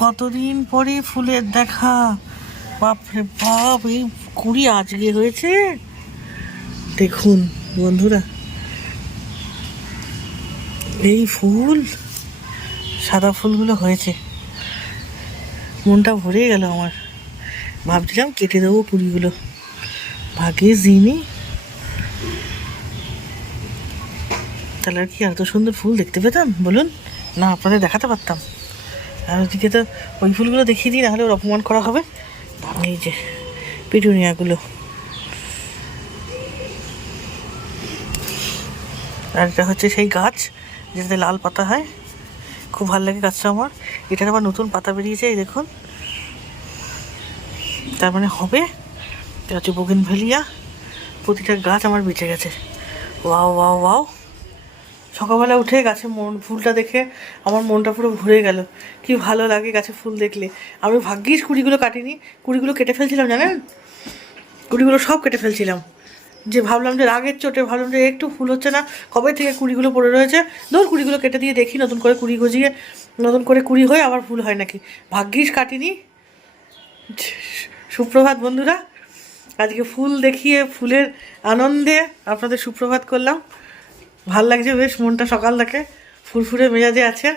কতদিন পরে ফুলের দেখা? বাপরে বাপ, এই কুড়ি আজকে হয়েছে? দেখুন, বন্ধুরা। এই ফুল, সাদা ফুলগুলো হয়েছে। মনটা ভরে গেল আমার। ভাবছিলাম কেটে দেবো কুড়িগুলো। ভাগ্যে জিনি। তাহলে আর কি এত সুন্দর ফুল দেখতে পেতাম? বলুন। না, আপনাদের দেখাতে পারতাম। আর ওদিকে তো ওই ফুলগুলো দেখিয়ে দিই, নাহলে ওর অপমান করা হবে। এই যে পিটুনিয়াগুলো। আর এটা হচ্ছে সেই গাছ, যেটাতে লাল পাতা হয়। খুব ভালো লাগে গাছটা আমার। এটার আবার নতুন পাতা বেরিয়েছে, এই দেখুন। তার মানে হবে। এটা হচ্ছে বগিন ভেলিয়া প্রতিটা গাছ আমার বেঁচে গেছে। Wow wow wow. সকালবেলা উঠে গাছে মন, ফুলটা দেখে আমার মনটা পুরো ভরে গেল। কি ভালো লাগে গাছে ফুল দেখলে। আমি ভাগ্যিস কুড়িগুলো কাটিনি, কুড়িগুলো কেটে ফেলছিলাম, জানেন? কুড়িগুলো সব কেটে ফেলছিলাম। যে ভাবলাম যে রাগের চোটে, ভাবলাম যে একটু ফুল হচ্ছে না, কবে থেকে কুড়িগুলো পড়ে রয়েছে? ধর কুড়িগুলো কেটে দিয়ে দেখি, নতুন করে কুড়ি গজিয়ে নতুন করে কুড়ি হয়ে আবার ফুল হয় নাকি। ভাগ্যিস কাটিনি। সুপ্রভাত বন্ধুরা, আজকে ফুল দেখিয়ে, ফুলের আনন্দে আপনাদের সুপ্রভাত করলাম। ভালো লাগছে বেশ, মনটা সকাল থেকে ফুরফুরে মেজাজে আছে।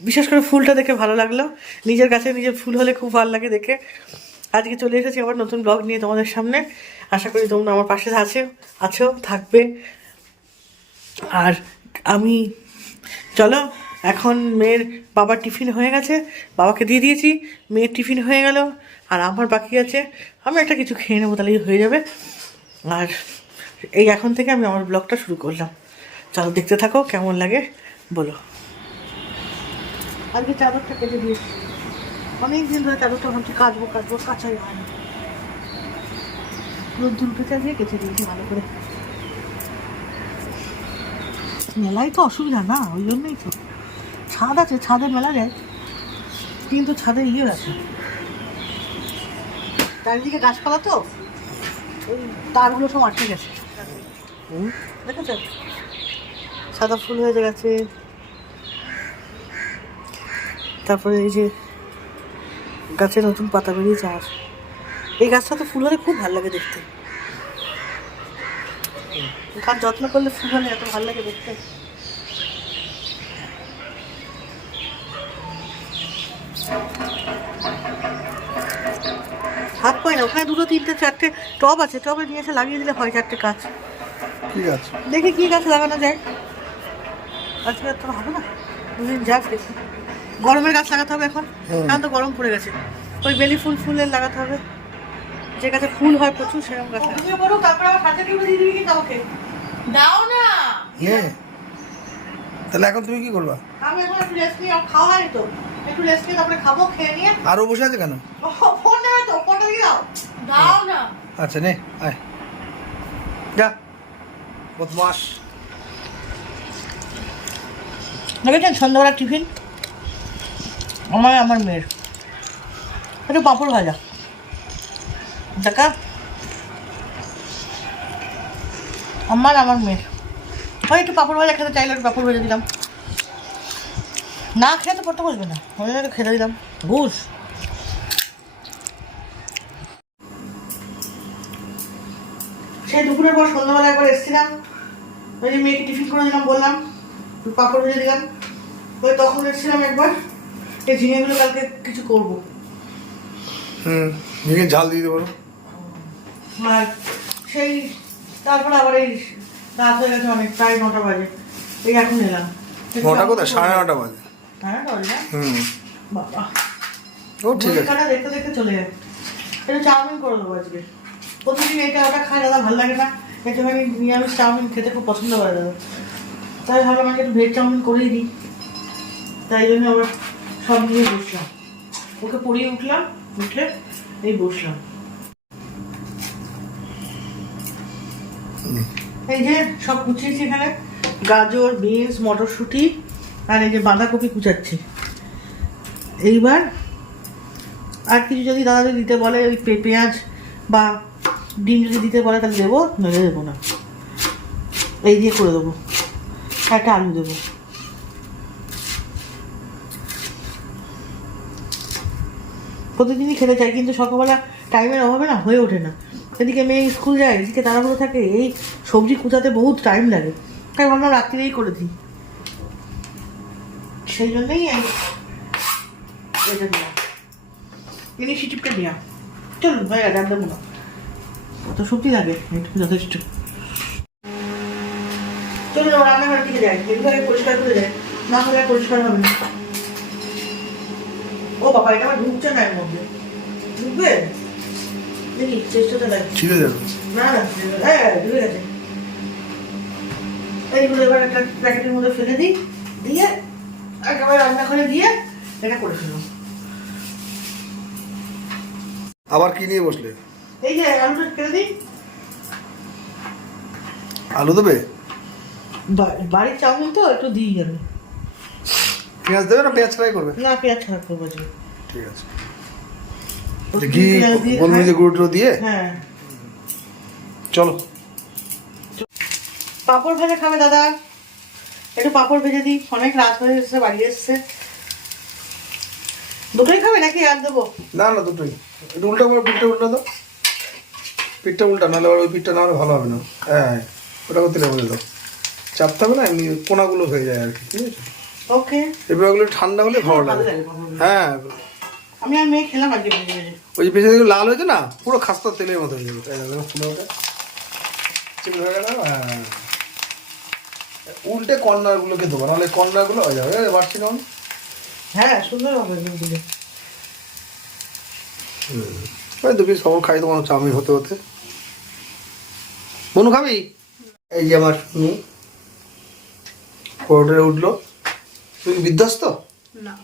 বিশেষ করে ফুলটা দেখে ভালো লাগল। নিজের কাছে নিজের ফুল হলে খুব ভালো লাগে দেখে। আজকে চলে এসেছি আবার নতুন ব্লগ নিয়ে তোমাদের সামনে। আশা করি তোমরা আমার পাশে আছে, আছো, থাকবে। আর আমি, চলো, এখন মেয়ের বাবার টিফিন হয়ে গেছে। বাবাকে দিয়ে দিয়েছি, মেয়ের টিফিন হয়ে গেল। আর আমার বাকি আছে। আমি একটা কিছু খেয়ে নেব, তাহলেই হয়ে যাবে। আর এই এখন থেকে আমি আমার ব্লগটা শুরু করলাম। চলো দেখতে থাকো, কেমন লাগে, বলো। আজকে চাদরটা কেটে দিয়েছি। অনেক দিন ধরে চাদরটা ভাবছি কাচবো কাচবো, কাচাই হয় না। রোদ্দুর পেঁচা দিয়ে কেটে দিয়েছি ভালো করে। মেলায় তো অসুবিধা না, ওই জন্যই তো। ছাদ আছে, ছাদে মেলা যায়, কিন্তু ছাদে ইয়ে আছে। চারিদিকে গাছপালা তো, ওই তারগুলো সব আটকে গেছে। সাদা ফুল হয়ে গেছে। তারপরে এই যে গাছে নতুন পাতা বেরিয়েছে আর এই গাছটা তো ফুল হলে খুব ভালো লাগে দেখতে। গাছ যত্ন করলে ফুল হলে এত ভালো লাগে দেখতে। হাত পায় না ওখানে দুটো, তিনটে, চারটে টব আছে। টবে নিয়ে এসে লাগিয়ে দিলে হয় চারটে গাছ ঠিক আছে। দেখি কি গাছ লাগানো যায়। আজকে আর তো হবে না। দুদিন যাক দেখি। গরমের গাছ লাগাতে হবে এখন। হুম। কারণ তো গরম পড়ে গেছে। ওই বেলি ফুল ফুলের লাগাতে হবে। যে গাছে ফুল হয় প্রচুর সেরকম গাছ তুমি বলো তারপরে আবার হাতে টিপে দিয়ে দিবি কি কাউকে? দাও না। নে তাহলে এখন তুমি কি করবা? আমি এখন একটু রেস্ট নিয়ে আর খাওয়া হয়নি তো। একটু রেস্ট নিয়ে তারপরে খাব খেয়ে নিয়ে। আরও বসে আছে কেন? ফোন নেবে তো ফোনটা দিয়ে দাও। দাও না। আচ্ছা নে আয়। যা। বদমাস দেখেছেন সন্ধ্যাবেলা টিফিন? আমার আমার মেয়ের। একটু পাঁপড় ভাজা। দেখা। আমার আমার মেয়ের। ওই একটু পাঁপড় ভাজা খেতে চাইলে একটু পাঁপড় ভাজা দিলাম। না খেয়ে তো পড়তে বসবে না। ওই একটু খেতে দিলাম। ঘুষ। সেই দুপুরের পর সন্ধ্যাবেলা একবার এসেছিলাম। ওই যে মেয়েকে টিফিন করে দিলাম বললাম একটু পাঁপড় ভেজে দিলাম। ওই তখন এসেছিলাম একবার এই ঝিঙেগুলো কালকে কিছু করব। হুম ভেঙে ঝাল দিয়ে পারো আর সেই তারপরে আবার এই রাত হয়ে গেছে অনেক প্রায় নটা বাজে। এই এখন এলাম। নটা কোথায়? সাড়ে নটা বাজে। না? হুম। বাবা। ও ঠিক আছে। দেখতে দেখতে চলে যাবে এটা চাউমিন করে দেবো আজকে। প্রতিদিন এটা ওটা খায়, দাদা ভালো লাগে না। একটুখানি নিরামিষ চাউমিন খেতে খুব পছন্দ করে, দাদা। তাই ভাবলাম আমাকে একটু ভেজ চাউমিন করেই দিই। তাই জন্য আবার সব নিয়ে বসলাম। ওকে পড়িয়ে উঠলাম, উঠে এই বসলাম। এই যে সব কুচিয়েছি এখানে। গাজর, বিনস, মটরশুঁটি, আর এই যে বাঁধাকপি কুচাচ্ছি। এইবার আর কিছু যদি দাদা দিতে বলে ওই পেঁয়াজ বা ডিম যদি দিতে বলে তাহলে দেবো, নইলে দেবো না। এই দিয়ে করে দেবো। একটা আলু দেবো। প্রতিদিনই খেতে চাই, কিন্তু সকালবেলা টাইমের অভাবে না, হয়ে ওঠে না। এদিকে মেয়ে স্কুল যায়, এদিকে তাড়াহুড়ো থাকে, এই সবজি কুচাতে বহুত টাইম লাগে। তাই ভাবলাম রাত্রিরেই করে দিই। সেই জন্যই এটা দিলাম। ইনিশিয়েটিভটা নিলাম চলুন গেছে, আর দেবো না। কত সবজি লাগে এটুকু যথেষ্ট। চলুন আমার দিকে যাই এগুলো পরিষ্কার করে যায় না হলে পরিষ্কার হবে না। ও বাবা এটা আমার ঢুকছে না এর মধ্যে। ঢুকবে? দেখি চেষ্টাটা লাগে ছিঁড়ে যাবে। না না হ্যাঁ ঢুকে গেছে। এইগুলো এবার একটা প্যাকেটের মধ্যে ফেলে দিই দিয়ে একেবারে রান্নাঘরে দিয়ে এটা করে ফেলব। আবার কি নিয়ে বসলে? এই যে আলুটা ফেলে দিই। আলু দেবে? বাড়ির চাউমিন তো একটু দিয়ে যাবে। পেঁয়াজ দেবে না পেঁয়াজ ফ্রাই করবে? না পেঁয়াজ ছাড়া করব। ঠিক আছে। ঘি গোলমরিচের গুঁড়ো দিয়ে? হ্যাঁ। চলো। পাঁপড় ভাজা খাবে দাদা। একটু পাঁপড় ভেজে দিই। অনেক রাত হয়ে এসছে বাড়ি এসছে। দুটোই খাবে নাকি? আর দেবো? না না দুটোই। একটু উল্টা করে পিঠটা উল্টা দাও। পিঠটা উল্টা নাহলে আবার ওই পিঠটা না হলে ভালো হবে না। হ্যাঁ ওটা করতে বলে দাও। চাপতে হবে না এমনি কোনাগুলো হয়ে যায় আর কি ঠিক আছে? ওকে। এই পিঠাগুলো ঠান্ডা হলে ভালো লাগে। হ্যাঁ। আমি আর মেয়ে খেলাম আজকে ওই যে পেছনে লাল হয়েছে না পুরো খাস্তা তেলের মতো হয়ে যাবে। ফুলে ওঠে। চিকন হয়ে গেল হ্যাঁ। উল্টে কর্নারগুলোকে দেবো নাহলে কর্নারগুলো হয়ে যাবে। বাড়ছি কেমন? হ্যাঁ সুন্দর হবে কিন্তু। ওই দুটি সব খাই তোমার চাউমিন হতে হতে। বনু খাবি? এই যে আমার শুনু পরোটায় উঠল। তুই বিধ্বস্ত? না।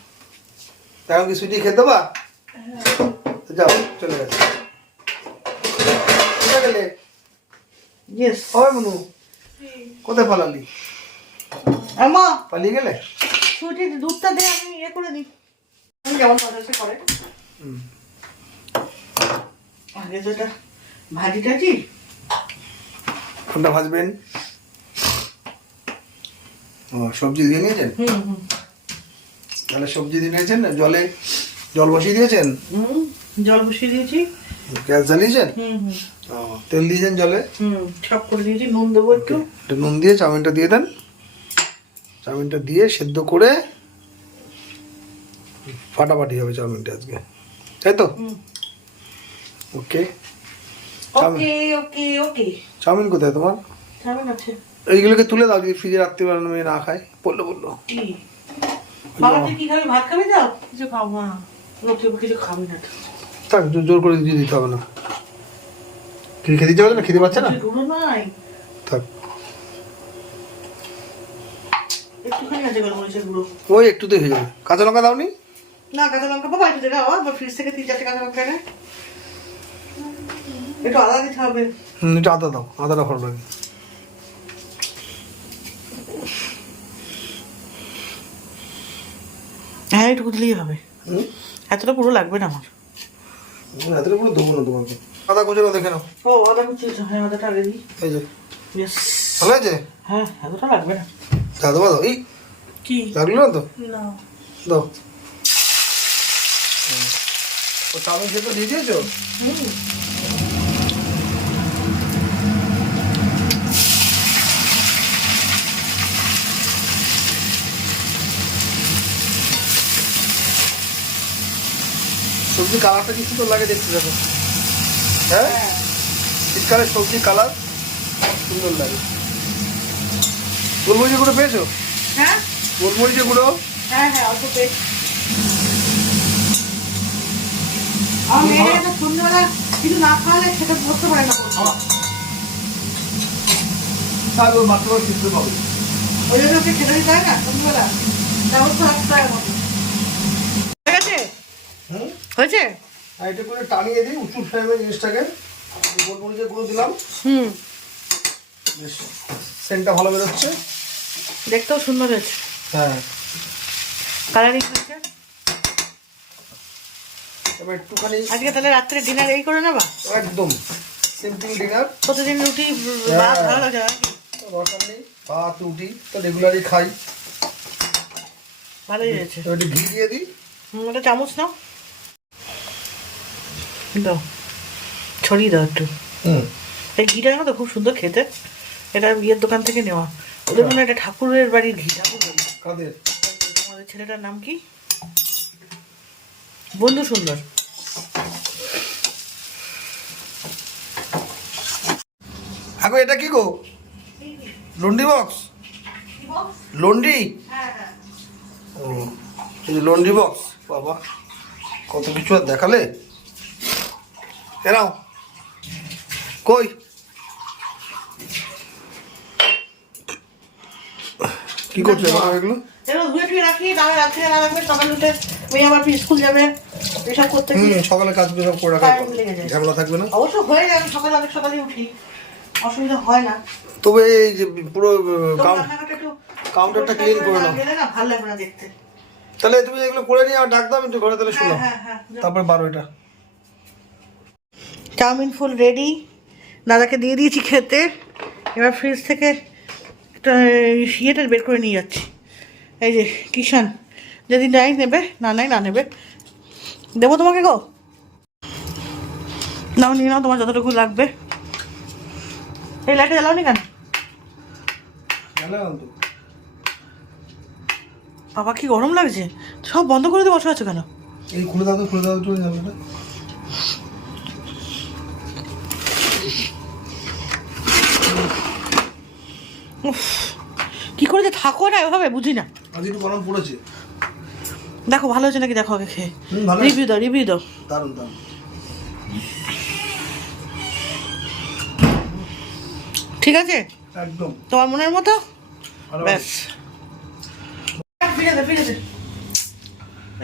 এখন কি সুইটি খেতে দেবা? তো যাও চলে গেছে। কোথায় গেলে? ইয়েস হয় মনু। কোথায় পালালি? আমা পালিয়ে গেলে? সুটির দুধটা দে আমি ইয়ে করে দিই। আমি যেমন পছন্দ করে। হুম। আগে তো এটা ভাজি টাজি কোনটা ভাজবেন। ও সবজি দিয়ে নিয়েছেন? তাহলে সবজি দিয়ে নিয়েছেন? জলে জল বসিয়ে দিয়েছেন? জল বসিয়ে দিয়েছি। গ্যাস জ্বালিয়েছেন? ও, তেল দিয়েছেন জলে? হুম সব করে দিয়েছি নুন দেবো একটু। নুন দিয়ে চাউমিনটা দিয়ে দেন। চাউমিনটা দিয়ে সেদ্ধ করে ফাটাফাটি হবে চাউমিনটা আজকে। তাই তো? ওকে। ওকে ওকে ওকে। চাউমিন কোথায় তোমার? আছে। এইগুলোকে তুলে দাও যদি ফ্রিজে রাখতে মেয়ে না খায়। বলল বলল। বাবা তুই কি খাবি? ভাত খাবি যাও কিছু খাব না তুই কিছু খাবি না থাক জোর জোর করে দিয়ে দিতে হবে না। খেতে ইচ্ছে করছে না? খেতে পাচ্ছে না? গুঁড়ো নাই। থাক। একটুখানি আছে গোলমরিচের গুঁড়ো। ওই একটুতেই হয়ে যাবে। কাঁচা লঙ্কা দাওনি? না কাঁচা লঙ্কা বাবা একটু ফ্রিজ থেকে তিন চারটে কাঁচা লঙ্কা এনে একটু আদা দিতে হবে। হুম একটু আদা দাও আদাটা ভালো লাগে। হ্যাঁ একটু দিলেই হবে। এতটা পুরো লাগবে না আমার। এতটা পুরো দেবো না তোমাকে। আদা কুচো দেখে নাও। ও আদা কুচি হ্যাঁ আদাটা আগে দিই এই যে। ইয়েস ভালো আছে হ্যাঁ এতটা লাগবে না। দাও দেবো দাও এই। কি? লাগল না তো? না। দাও। হুম। ও চাউমিন সেদ্ধ দিয়ে দিয়েছ? হুম। সবজি কালারটা কি সুন্দর লাগে দেখতে দেখো। হ্যাঁ? শীতকালে সবজি কালার সুন্দর লাগে। গোলমরিচের গুঁড়ো পেয়েছ? হ্যাঁ। গোলমরিচের গুঁড়ো? হ্যাঁ হ্যাঁ অল্প তো কিছু না খাওয়ালে সেটা ধরতে পারে না তাহলে ওর মাত্র সিদ্ধ পাবে। ওই জন্য খেতে দিতে হয় না সন্ধ্যেবেলা। ব্যবস্থা রাখতে হয় হয়ে হয়েছে? আর এটা করে টানিয়ে দিই উঁচু ফ্লেমে জিনিসটাকে। গোলমরিচের গুঁড়ো দিলাম হুম। বেশ সেন্টটা ভালো বেরোচ্ছে। দেখতেও সুন্দর হয়েছে। হ্যাঁ। কালারিং হয়েছে? এবার একটুখানি আজকে তাহলে রাত্রে ডিনার এই করে নেবা? একদম সিম্পল ডিনার প্রতিদিন রুটি ভাত ভালো লাগে না? দরকার নেই ভাত রুটি তো রেগুলারই খাই। ভালোই হয়েছে। একটু ঘি দিয়ে দিই। একটা চামচ নাও। দাও ছড়িয়ে দাও একটু। এই ঘিটা তো খুব সুন্দর খেতে। এটা বিয়ের দোকান থেকে নেওয়া। ওদের মনে হয় এটা ঠাকুরের বাড়ির ঘি। ঠাকুর কাদের? তোমাদের ছেলেটার নাম কি? বন্ধু সুন্দর। আগো এটা কি গো? Laundry box? লন্ডি? ও এই লন্ডি বক্স বাবা। কত কিছু আর দেখালে? এরাও কই কি করছ বাবা এগুলো? সকালে কাজগুলো সব করে রাখা। ঝামেলা থাকবে না? অবশ্য হয়ে সকালে অনেক সকালে উঠি। অসুবিধা হয় না। তবে এই যে পুরো কাউন্ট কাউন্টারটা clean করে নাও। ভালো লাগবে না দেখতে। তাহলে তুমি এগুলো করে নিয়ে আর ডাক দাও একটু ঘরে তাহলে শোনো। হ্যাঁ হ্যাঁ হ্যাঁ তারপরে বারো এটা। চাউমিন ফুল রেডি দাদাকে দিয়ে দিয়েছি খেতে। এবার ফ্রিজ থেকে ইয়েটা বের করে নিয়ে যাচ্ছি। এই যে কিষান যদি নাই নেবে না নাই না নেবে। দেবো তোমাকে গো। নাও নিয়ে নাও তোমার যতটুকু লাগবে। এই লাইটটা জ্বালাও নি কেন? বাবা কি গরম লাগছে। সব বন্ধ করে দিয়ে বসে আছো কেন? এই খুলে দাও খুলে দাও একটু জানলাটা কি করে যে থাকো না এভাবে বুঝি না। আজ একটু গরম পড়েছে। দেখো ভালো হয়েছে নাকি? দেখো আগে খেয়ে। রিভিউ দাও রিভিউ দাও। দারুণ দারুণ ঠিক আছে? একদম। তোমার মনের মতো? ব্যাস। ফিরে দে ফিরে দে।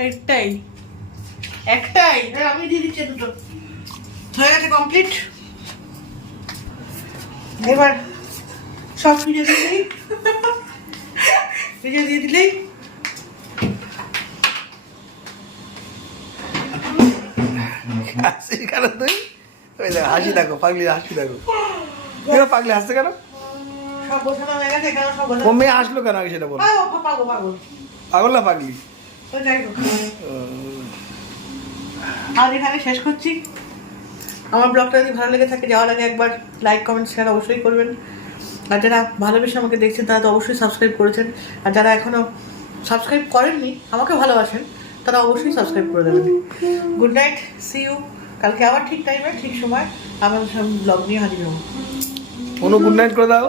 একটাই। একটাই। আমি দিয়ে দিচ্ছি দুটো। হয়ে গেছে কমপ্লিট এবার সব দিলেই? দিয়ে দিলেই? হাসি কেন তুই? ওই দেখো হাসি দেখো পাগলি হাসি দেখো। কেন পাগলি আসলো কেন? আগে সেটা বলো। পাগল না পাগলি? আজ এখানে শেষ করছি। আমার ব্লগটা যদি ভালো লেগে থাকে যাওয়ার আগে একবার লাইক কমেন্ট শেয়ার অবশ্যই করবেন। আর যারা ভালোবেসে আমাকে দেখছেন তারা তো অবশ্যই সাবস্ক্রাইব করেছেন। আর যারা এখনও সাবস্ক্রাইব করেননি আমাকে ভালোবাসেন তারা অবশ্যই সাবস্ক্রাইব করে দেবেন। গুড নাইট সি ইউ কালকে আবার ঠিক টাইমে ঠিক সময় আমার সামনে ব্লগ নিয়ে হাজির হব। অনু গুড নাইট করে দাও।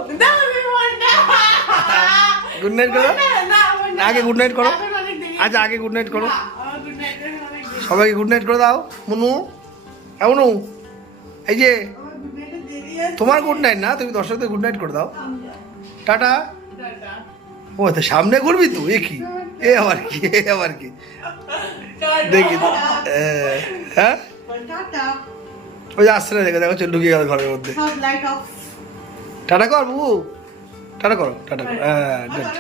গুড নাইট করে। আগে গুড নাইট করো। আচ্ছা আগে গুড নাইট করো। সবাইকে গুড নাইট করে দাও। মনু। এমনু এই যে তোমার গুড নাইট না তুমি দর্শকদের গুড নাইট করে দাও। টাটা। ও তো সামনে ঘুরবি তো এ কি? এ আবার কি এ আবার কি? দেখি। হ্যাঁ? ওই আসছে না দেখো দেখো চল ঢুকে গেল ঘরের মধ্যে। টাটা কর বাবু। টাটা করো টাটা করো। হ্যাঁ টাটা